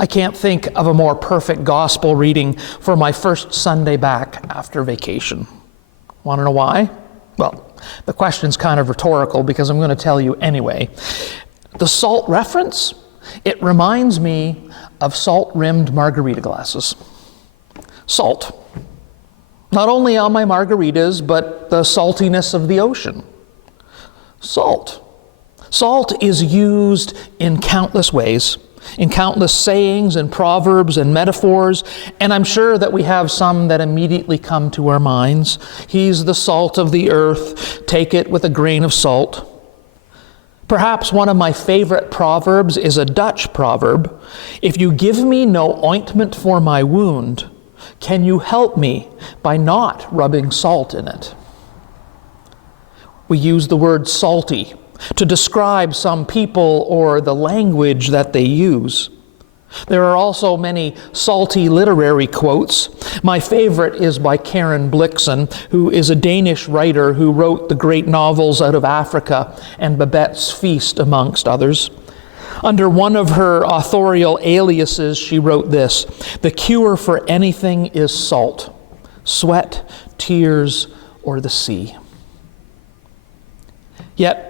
I can't think of a more perfect gospel reading for my first Sunday back after vacation. Want to know why? Well, the question's kind of rhetorical because I'm going to tell you anyway. The salt reference, it reminds me of salt-rimmed margarita glasses. Salt. Not only on my margaritas, but the saltiness of the ocean. Salt. Salt is used in countless ways, in countless sayings and proverbs and metaphors, and I'm sure that we have some that immediately come to our minds. He's the salt of the earth, take it with a grain of salt. Perhaps one of my favorite proverbs is a Dutch proverb. If you give me no ointment for my wound, can you help me by not rubbing salt in it? We use the word salty to describe some people or the language that they use. There are also many salty literary quotes. My favorite is by Karen Blixen, who is a Danish writer who wrote the great novels Out of Africa and Babette's Feast, amongst others. Under one of her authorial aliases, she wrote this: "The cure for anything is salt, sweat, tears, or the sea." Yet,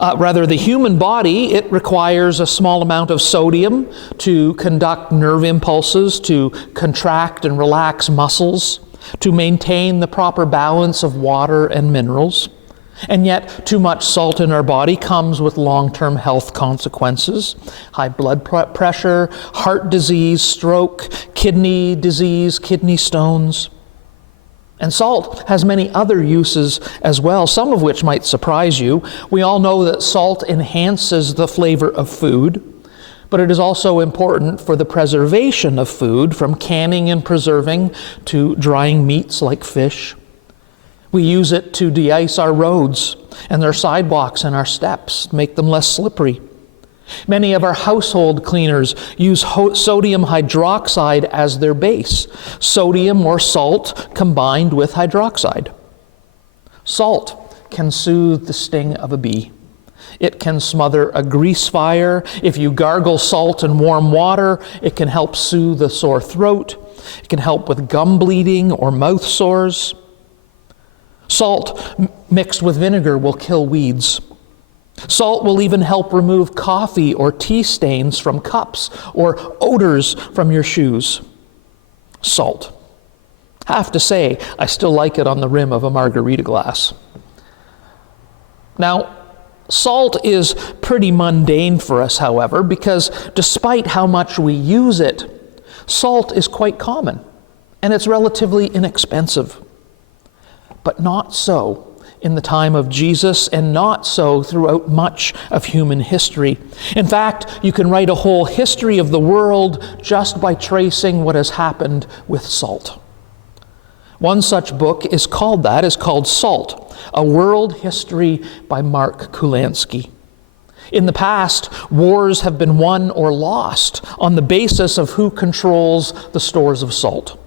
the human body, it requires a small amount of sodium to conduct nerve impulses, to contract and relax muscles, to maintain the proper balance of water and minerals. And yet, too much salt in our body comes with long-term health consequences: high blood pressure, heart disease, stroke, kidney disease, kidney stones. And salt has many other uses as well, some of which might surprise you. We all know that salt enhances the flavor of food, but it is also important for the preservation of food, from canning and preserving to drying meats like fish. We use it to de-ice our roads and their sidewalks and our steps, make them less slippery. Many of our household cleaners use sodium hydroxide as their base, sodium or salt combined with hydroxide. Salt can soothe the sting of a bee. It can smother a grease fire. If you gargle salt in warm water, it can help soothe a sore throat. It can help with gum bleeding or mouth sores. Salt mixed with vinegar will kill weeds. Salt will even help remove coffee or tea stains from cups or odors from your shoes. Salt. I have to say, I still like it on the rim of a margarita glass. Now, salt is pretty mundane for us, however, because despite how much we use it, salt is quite common and it's relatively inexpensive. But not so in the time of Jesus, and not so throughout much of human history. In fact, you can write a whole history of the world just by tracing what has happened with salt. One such book is called Salt, A World History by Mark Kulansky. In the past, wars have been won or lost on the basis of who controls the stores of salt.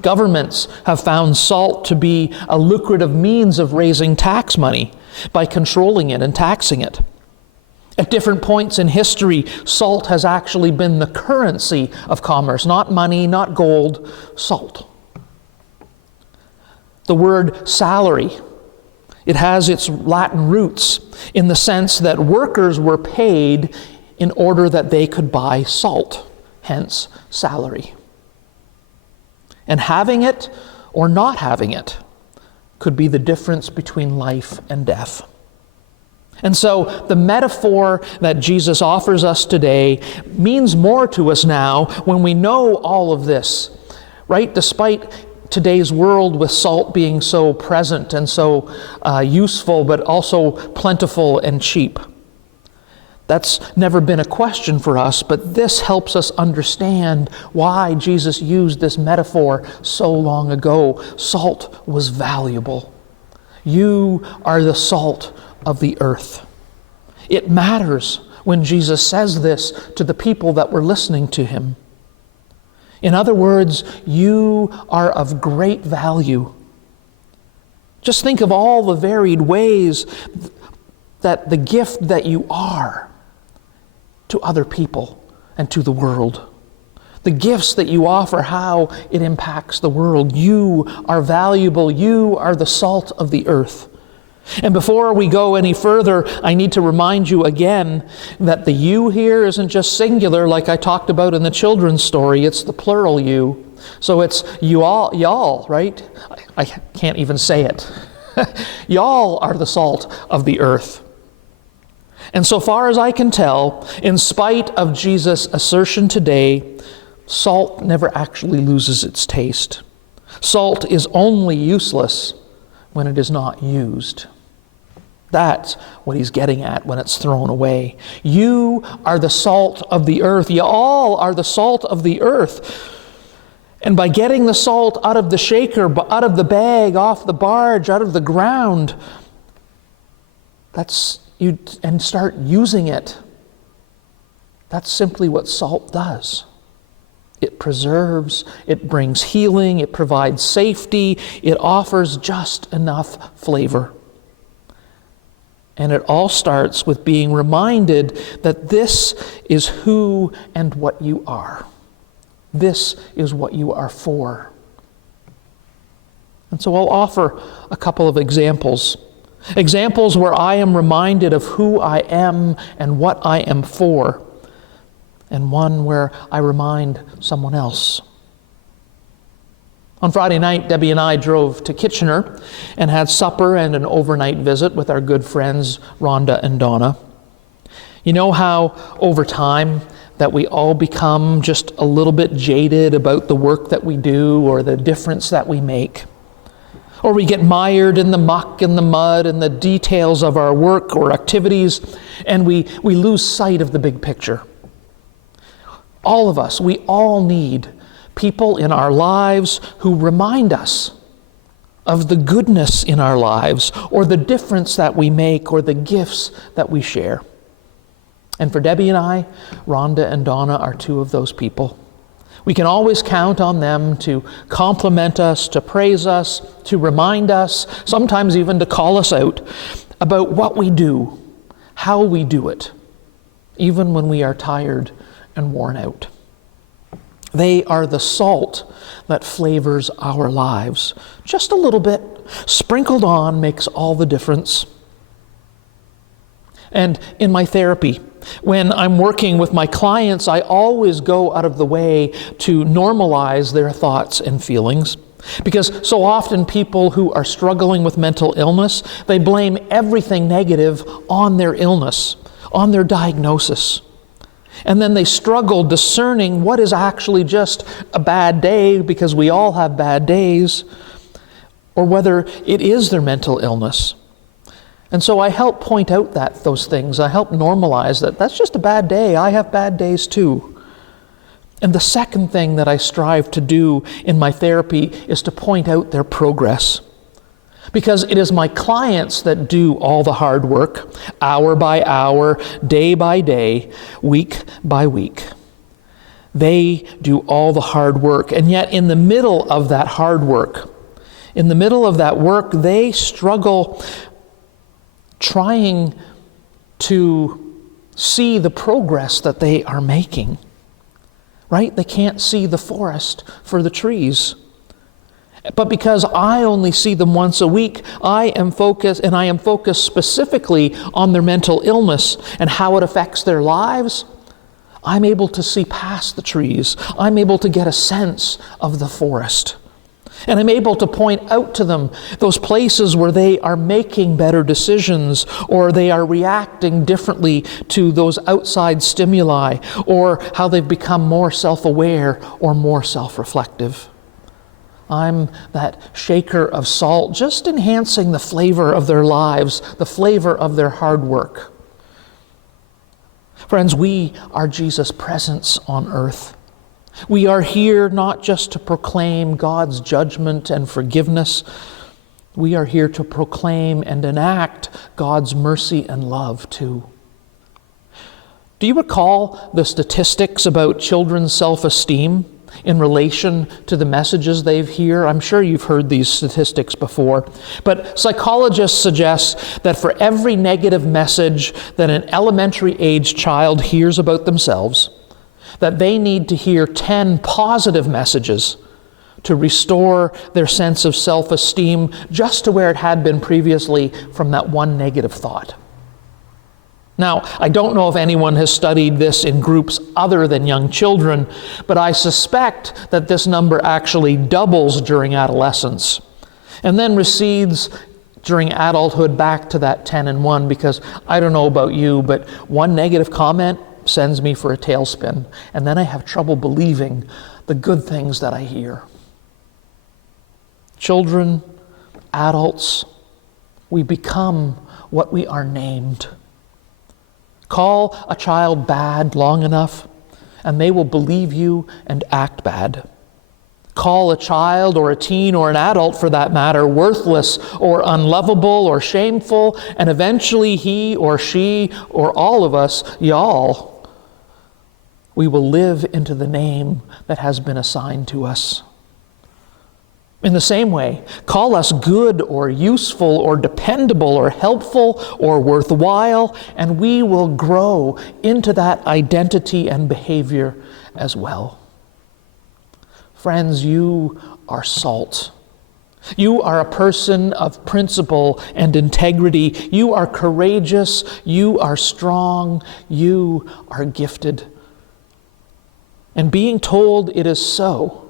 Governments have found salt to be a lucrative means of raising tax money by controlling it and taxing it. At different points in history, salt has actually been the currency of commerce, not money, not gold, salt. The word salary, it has its Latin roots in the sense that workers were paid in order that they could buy salt, hence salary. And having it or not having it could be the difference between life and death. And so the metaphor that Jesus offers us today means more to us now when we know all of this, right? Despite today's world with salt being so present and so useful, but also plentiful and cheap. That's never been a question for us, but this helps us understand why Jesus used this metaphor so long ago. Salt was valuable. You are the salt of the earth. It matters when Jesus says this to the people that were listening to him. In other words, you are of great value. Just think of all the varied ways that the gift that you are to other people and to the world. The gifts that you offer, how it impacts the world. You are valuable. You are the salt of the earth. And before we go any further, I need to remind you again that the you here isn't just singular like I talked about in the children's story. It's the plural you. So it's you all, y'all, right? I can't even say it. Y'all are the salt of the earth. And so far as I can tell, in spite of Jesus' assertion today, salt never actually loses its taste. Salt is only useless when it is not used. That's what he's getting at when it's thrown away. You are the salt of the earth. You all are the salt of the earth. And by getting the salt out of the shaker, out of the bag, off the barge, out of the ground, and start using it. That's simply what salt does. It preserves, it brings healing, it provides safety, it offers just enough flavor. And it all starts with being reminded that this is who and what you are. This is what you are for. And so I'll offer a couple of examples. Examples where I am reminded of who I am and what I am for. And one where I remind someone else. On Friday night, Debbie and I drove to Kitchener and had supper and an overnight visit with our good friends Rhonda and Donna. You know how over time that we all become just a little bit jaded about the work that we do or the difference that we make? Or we get mired in the muck and the mud and the details of our work or activities, and we lose sight of the big picture. All of us, we all need people in our lives who remind us of the goodness in our lives, or the difference that we make, or the gifts that we share. And for Debbie and I, Rhonda and Donna are two of those people. We can always count on them to compliment us, to praise us, to remind us, sometimes even to call us out about what we do, how we do it, even when we are tired and worn out. They are the salt that flavors our lives. Just a little bit, sprinkled on, makes all the difference. And in my therapy, when I'm working with my clients, I always go out of the way to normalize their thoughts and feelings. Because so often people who are struggling with mental illness, they blame everything negative on their illness, on their diagnosis. And then they struggle discerning what is actually just a bad day, because we all have bad days, or whether it is their mental illness. And so I help point out those things. I help normalize that that's just a bad day. I have bad days too. And the second thing that I strive to do in my therapy is to point out their progress. Because it is my clients that do all the hard work, hour by hour, day by day, week by week. They do all the hard work. And yet in the middle of that hard work, in the middle of that work, they struggle trying to see the progress that they are making. Right? They can't see the forest for the trees. But because I only see them once a week, I am focused specifically on their mental illness and how it affects their lives. I'm able to see past the trees. I'm able to get a sense of the forest. And I'm able to point out to them those places where they are making better decisions, or they are reacting differently to those outside stimuli, or how they've become more self-aware or more self-reflective. I'm that shaker of salt, just enhancing the flavor of their lives, the flavor of their hard work. Friends, we are Jesus' presence on earth. We are here not just to proclaim God's judgment and forgiveness. We are here to proclaim and enact God's mercy and love too. Do you recall the statistics about children's self-esteem in relation to the messages they hear? I'm sure you've heard these statistics before. But psychologists suggest that for every negative message that an elementary age child hears about themselves, that they need to hear 10 positive messages to restore their sense of self-esteem just to where it had been previously from that one negative thought. Now, I don't know if anyone has studied this in groups other than young children, but I suspect that this number actually doubles during adolescence and then recedes during adulthood back to that 10 and 1, because I don't know about you, but one negative comment sends me for a tailspin, and then I have trouble believing the good things that I hear. Children, adults, we become what we are named. Call a child bad long enough, and they will believe you and act bad. Call a child or a teen or an adult, for that matter, worthless or unlovable or shameful, and eventually he or she or all of us, y'all, we will live into the name that has been assigned to us. In the same way, call us good or useful or dependable or helpful or worthwhile, and we will grow into that identity and behavior as well. Friends, you are salt. You are a person of principle and integrity. You are courageous. You are strong. You are gifted. And being told it is so,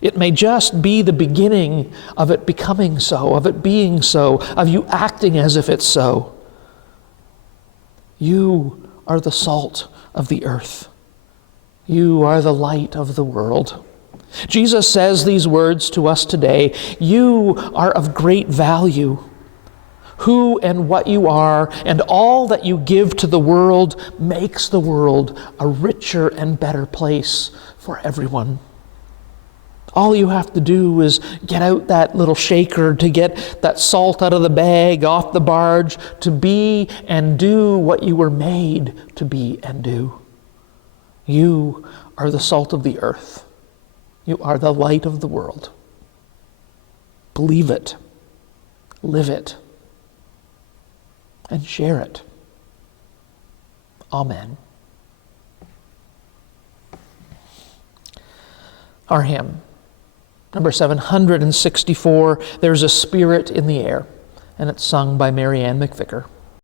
it may just be the beginning of it becoming so, of it being so, of you acting as if it's so. You are the salt of the earth. You are the light of the world. Jesus says these words to us today. You are of great value. Who and what you are and all that you give to the world makes the world a richer and better place for everyone. All you have to do is get out that little shaker to get that salt out of the bag, off the barge, to be and do what you were made to be and do. You are the salt of the earth. You are the light of the world. Believe it, live it, and share it. Amen. Our hymn, number 764, There's a Spirit in the Air, and it's sung by Mary Ann McVicker.